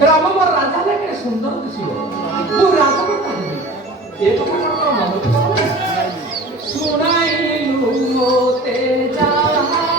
ଗ୍ରାମ ମୋର ରାଜା ହେଲେ କେତେ ସୁନ୍ଦର ଦିଶିବ ମୁଁ ରାଜା କହିବି ଏ କଥା କଣ ତୋର ମନକୁ କଣ ଶୁଣାଇଲୁ ମୋତେ ଯାହା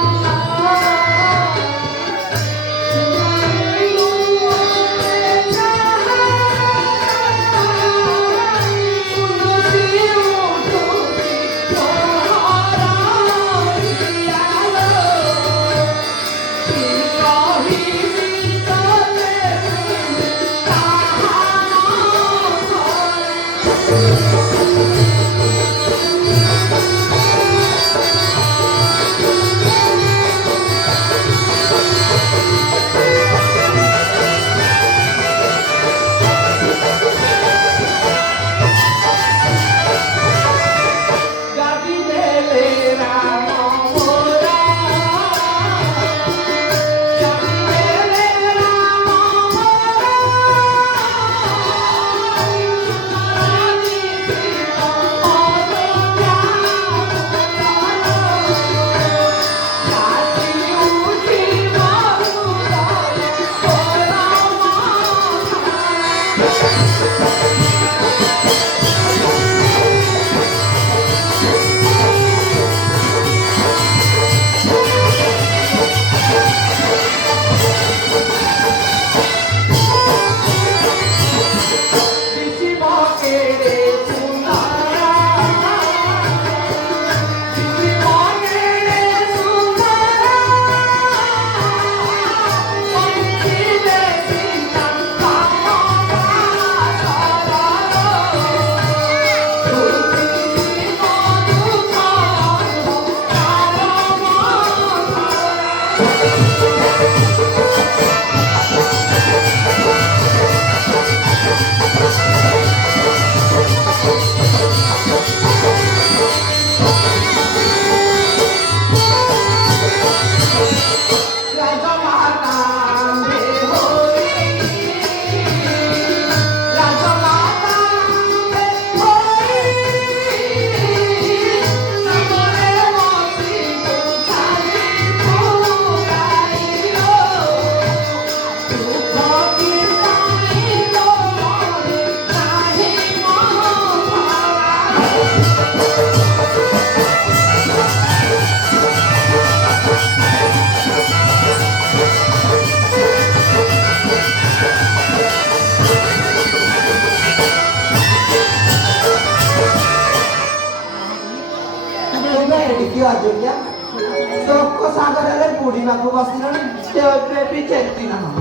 ବୁଢ଼ୀମାକୁ ବସିଲାଣି ଏବେ ବି ଚେତି ନାହୁଁ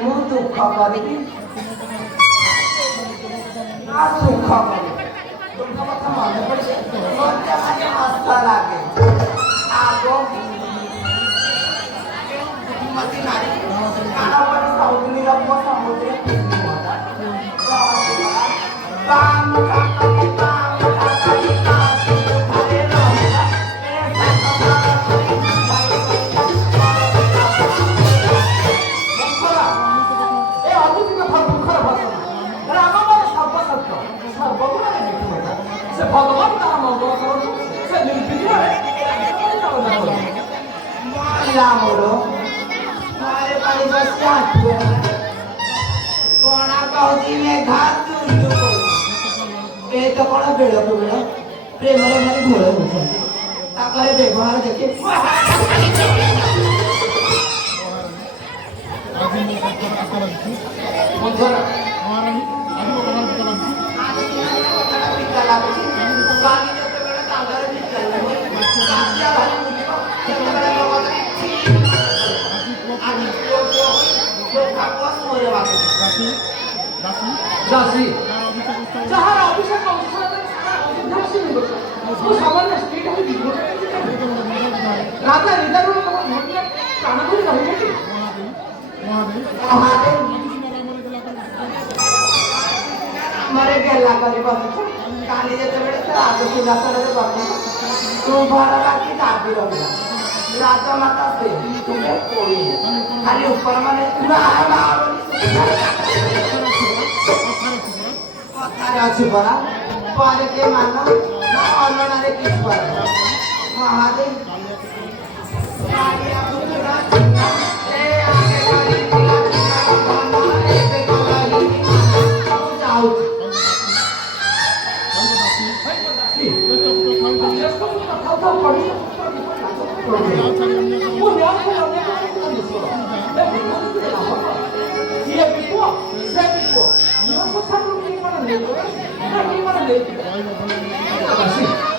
ମୁଁ ଦୁଃଖ କରିବି ସୁଖ କରିବି ଦୁଃଖ କଥା ମନେ ପଡେ ମତେ ଭାରି ହସ ଲାଗେ ଆଗ ବୁଦ୍ଧିମତୀ ନାରୀ କାଳ ପରି ସୌଦୁଣୀର ପୁଅ ସମୁଦ୍ରରେ ভগবান তারা মঙ্গল করুন সে নির্বিঘ্নে রামর মারে পানি বসে আসবে কোন কହୁଛି মেঘা চুলু ଏ ତ କଣ ବେଳକୁ ବେଳ ପ୍ରେମର ଭାରି ଘୋଳ ହେଉଛନ୍ତି ତାଙ୍କର ବ୍ୟବହାର ଦେଖି Bagi ଯେତେବେଳେ ତାଙ୍କର ବିଚାର ହୁଏ କାଚିଆ ଭାରି ବୁଲିବ ସେତେବେଳେ ଦାସୀ ଯାହାର ଅଭିଷେକ ସାମାନ୍ୟ ସ୍ତ୍ରୀଟା ରାଜା ହୃଦୟରୁ ପ୍ରାଣ କରି ରହିଛନ୍ତି ମରେ ଗେଲା କରି ବସିଛୁ କାଲି ଯେତେବେଳେ ସେ ରାଜସିଂହାସନରେ ବସିବ ତୁ ଘର ରାତି ଦାବି ରହିଲା ରାଜମାତା ସେ ତୁମେ ପୋଡ଼ିଲେ ଖାଲି ଉପର ମାନେ କଥାରେ ଅଛି ପରା ପରେ କେ ମାନ ନା ଅଲଣାରେ କିଛି କର ମହାଦେବ ଏବେ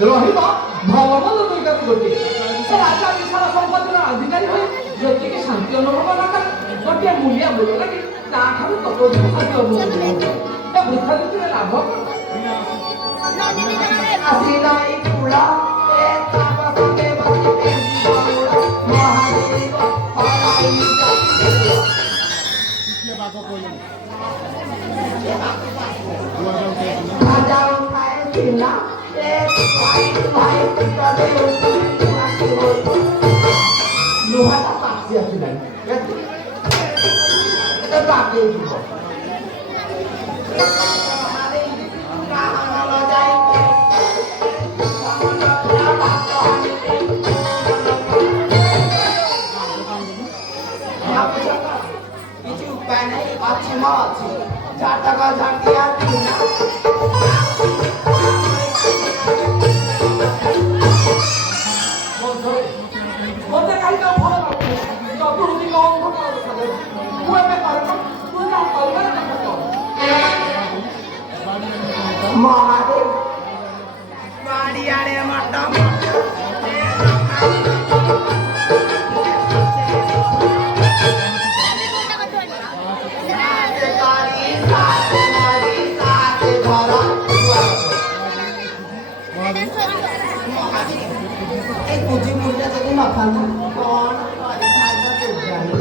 ରହିବ ଭଲ ମନ୍ଦ ଦୁଇଟାକୁ ଗୋଟିଏ ସେ ରାଜା ବିଶାଳ ସମ୍ପତ୍ତିର ଅଧିକାରୀ ହୋଇ ଯେତିକି ଶାନ୍ତି ଅନୁଭବ ନ କରେ ଗୋଟିଏ ମୂଲ୍ୟ ମୂଲ୍ୟ ଲାଗି ତାଠାରୁ ତତ୍ତ୍ୱ ଶାନ୍ତି ଅନୁଭବ ଏ ବୃଥା ଦୃଷ୍ଟିରେ ଲାଭ କଣ? ଆସିଲାଇ ଫୁଲ ଏ ତାପ ସଙ୍ଗେ ବସିତେ ମହାଦେବ ହରାଇ राजा उठाए सिला एक भाई भाई कदे लुहाटा पासी आसिला ए बाके दिबो हमारे कहां ल जाई কিছু উপায় নাই আছে মা আছে 4 টাকা ঝাঁকিয়া দিন না মতে কাইটা ভালো লাগছে যতটুকু কম কথা বলে তুই এমন করে তুই না করবে না তো মহাদেব বাড়ি আরে মাটা पूजी मुर्जा जगह नथांता कौन परिखाना पूजानी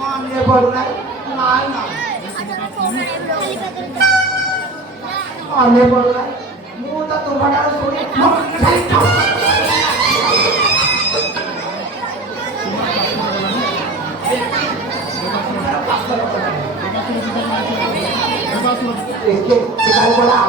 माने पड़ना नाई ना माने पड़ना मुंह तो तुम्हारा सुने इसके किताब बड़ा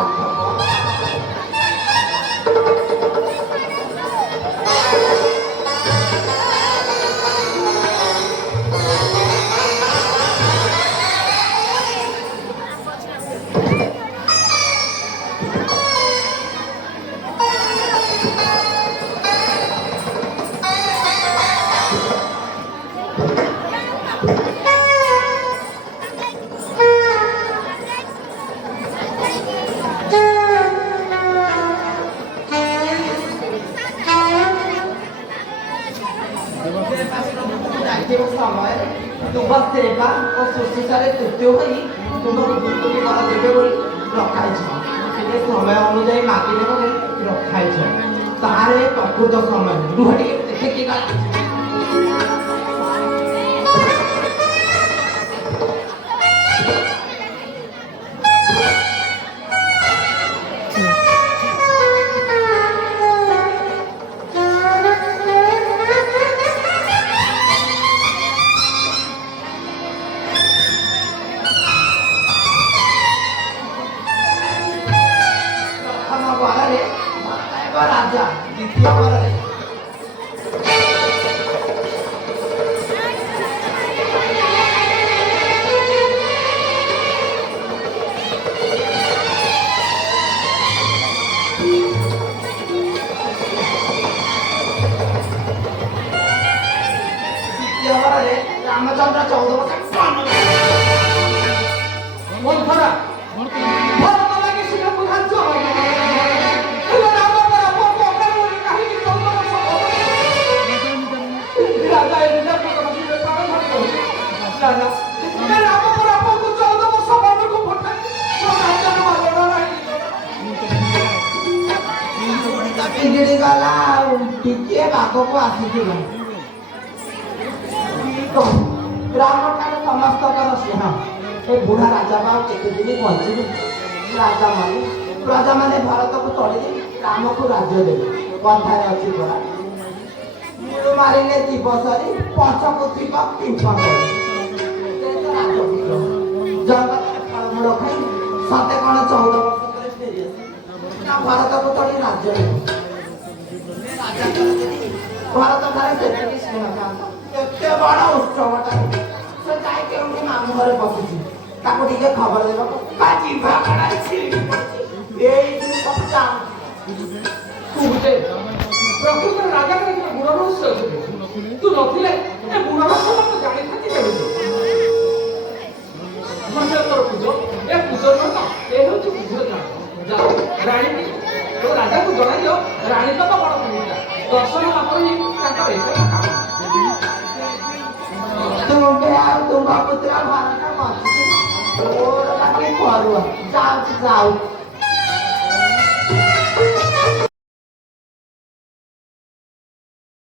समय तुम सेवा और शुश्रूषा तृतीय हो तुमको गुरुकुल कर देवे बोली रखाई समय अनुजाई मागिने रखाई तार प्रकृत समय नुह टे देखे राजा द्वितीय रामचंद्र 14 वर्ष बिगड़ी गला टिके बाको को आसी ग्राम ठार समस्त स्नेह ए बुढ़ा राजा बा केते दिन बंची राजा माने भारत को तोड़ी राम को राज्य देवे कथारे अच्छी पड़ा मूल मारिले दिवसरी पंचपुत्री का पिंपन जगत फलमूल खाई सते कौन 14 वर्ष फेरी भारत को तोड़ी राज्य भारत ठारे स्नेह एते बड़ा उत्सवटा से जाए के उनके मामू घरे बसुची ताको टिके खबर देबो काजी भाखड़ा छिड़ी एई दिन सब जान तुझे प्रकृत राजा के गुण रहस्य तू नथिले ए गुण रहस्य तो जानि थाती केबे मने तोर पूजो ए पूजो न ए होची पूजो ना जा ତୁମ୍ଭ ପୁତ୍ର ଭରତ ବଞ୍ଚୁଛି ମୋର ବାକି ପରୁଆ ଯାଉଛି ଯାଉ